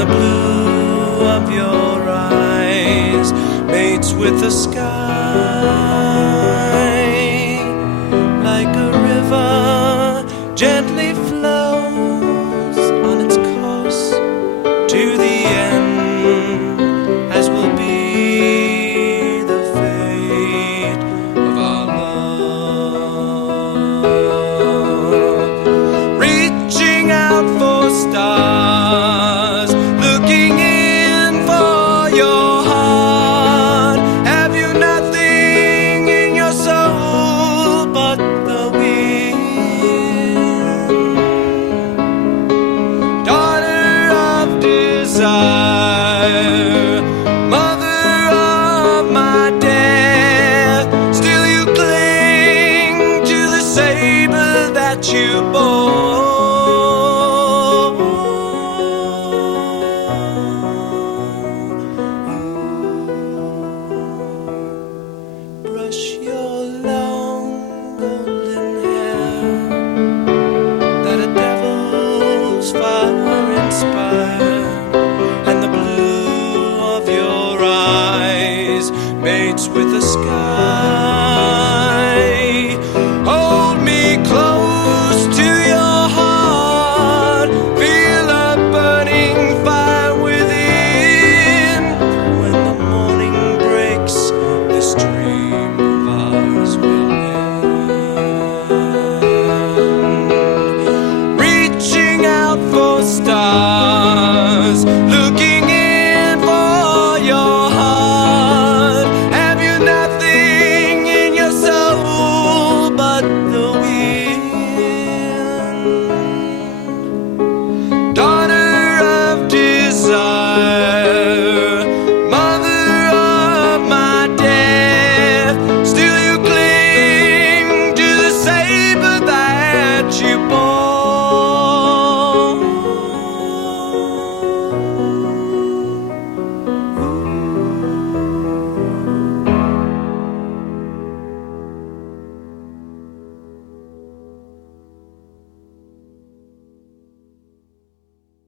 the blue of your eyes mates with the sky, like a river gently flows on its course to the end, as will be the fate of our love. Reaching out for stars, looking in for your heart. Have you nothing in your soul but the wind? Daughter of desire, mother of my death, still you cling to the saber that you bore. Brush your long golden hair that a devil's fire inspired, and the blue of your eyes mates with the sky. Hold me close to your heart, feel a burning fire within. When the morning breaks, this dream of ours will end. Reaching out for stars,